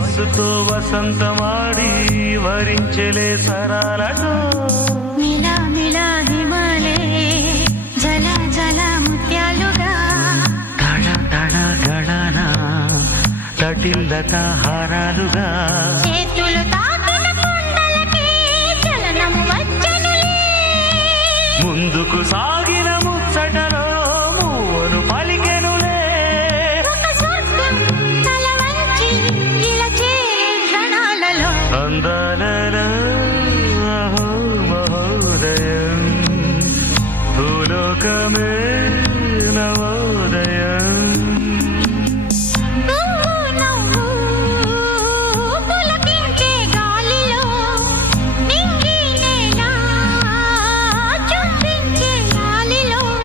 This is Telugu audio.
వయస్సుతో వసంతమాడి వరించెలే సరాలతో మిలా మిలా హిమాలే జల జల ముత్యాలుగా తడ తడ గడన తటిల్లత హారాలుగా చేతులు తాకిన కొండలకే చలనం వచ్చనులే ముందుకు సాగిన ముచ్చటలో మూవను పలికెనులే ఒక స్వర్గం తల వంచి ఇలా చేరే క్షణాలలో అందాలలో అహో మహోదయం భూలోకమే నవోదయం